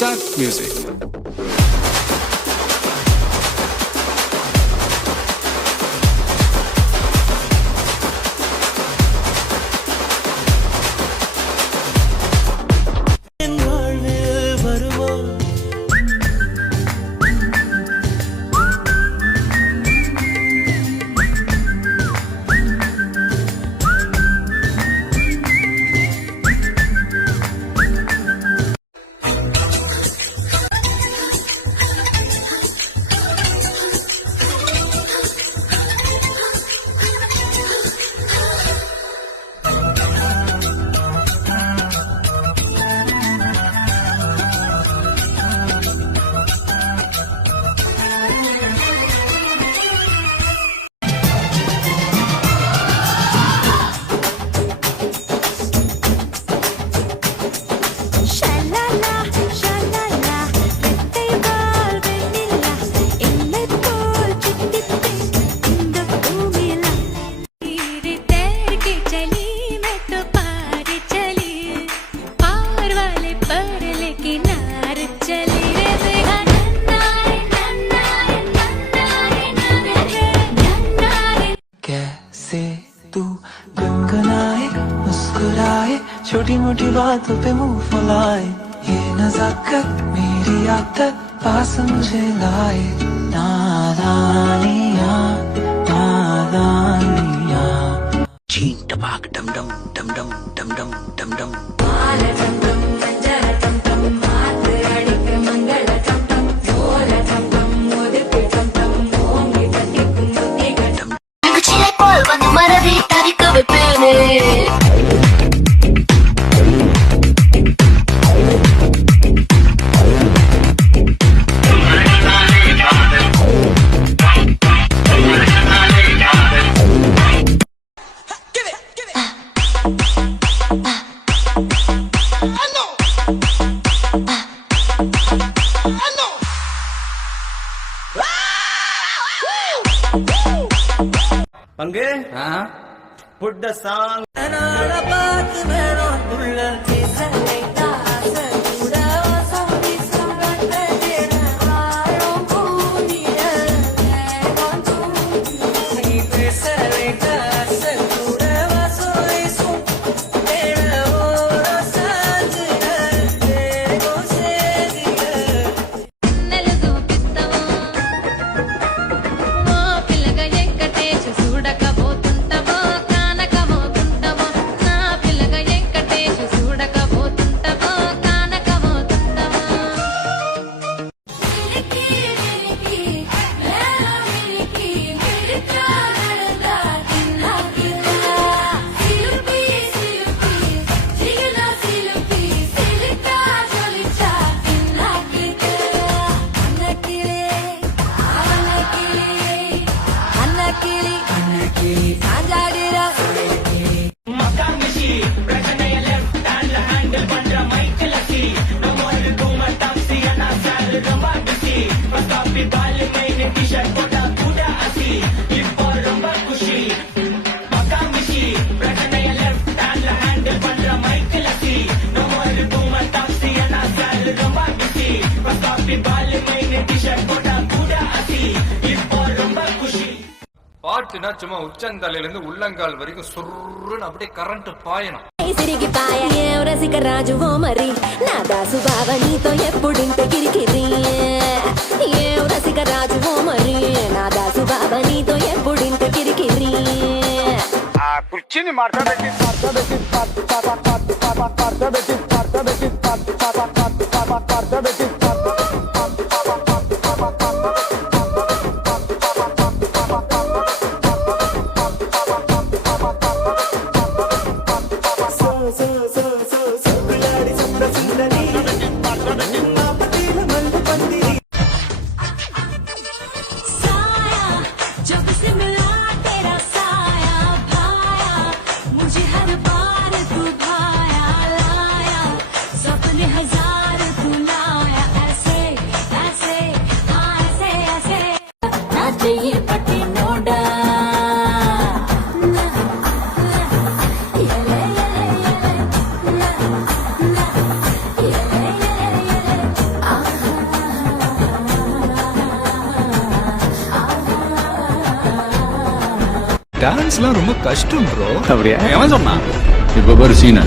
Start music. छोटी मोटी बातों पे मुंह फुलाए, ये नजाकत मेरी आदत पास मुझे लाए। नादानिया नादानिया चीन टपाक डम डम डम डम डम डम डम डम Pange? Put the song. பாட்டுனா சும்மா உச்சந்தலையில இருந்து உள்ளங்கால் வரைக்கும் சுருன்னு அப்படியே கரண்ட் பாயணும். రసిక రాజువో మరి నా దాసు బావ నీతో ఎప్పుడింత కిరికిరి ఏ రసిక రాజువో మరి నా దాసు బావ నీతో ఎప్పుడింత కిరికిరి ఆ కుర్చీని మాట్లాడబెట్టి हजार तू लाया டான்ஸ்லாம் ரொம்ப கஷ்டம் ப்ரோ. அப்படியா? எவன் சொன்னான்? இப்ப பாரு சீன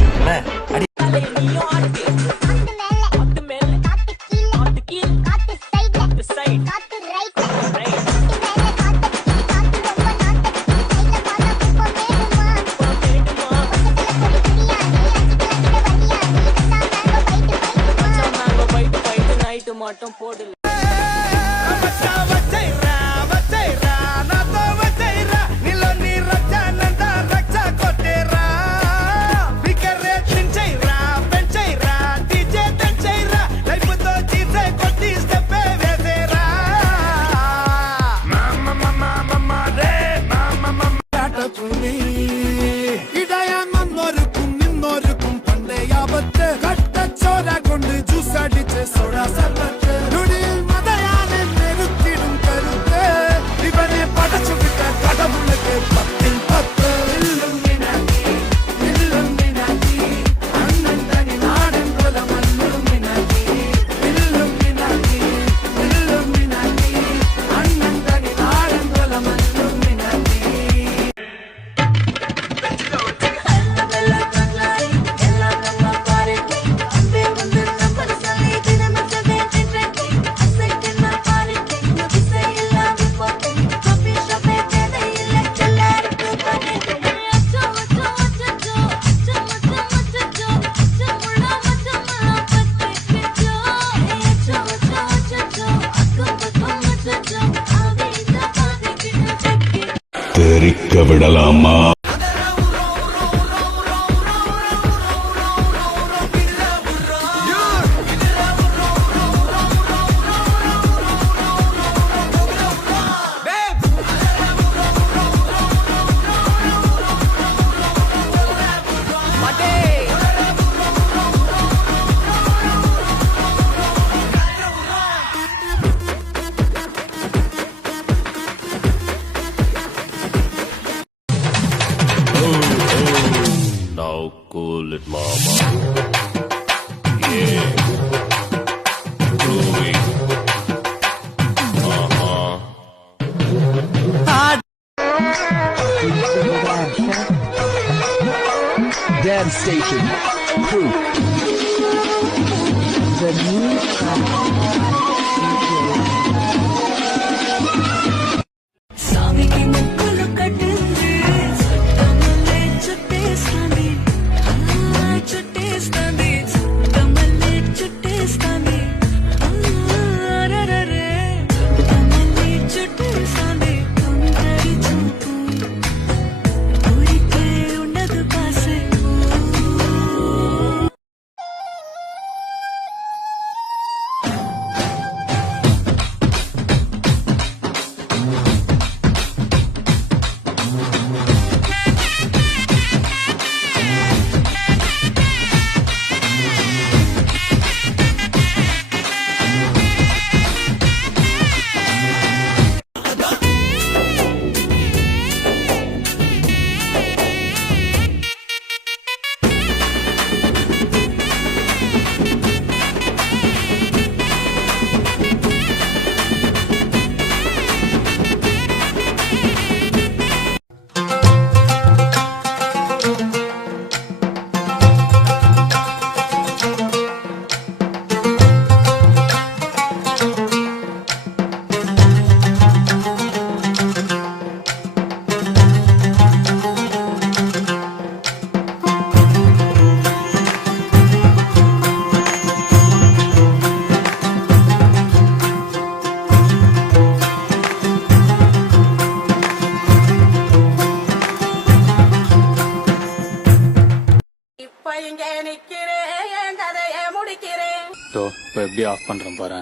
தெரிக்க விடலாமா? Now cool it, mama. Yeah. Groovy. Dance station. Crew. The new இங்க நிக்கிறேன், என் கதையை முடிக்கிறேன். இப்போ எப்படி ஆஃப் பண்றேன் பாரு.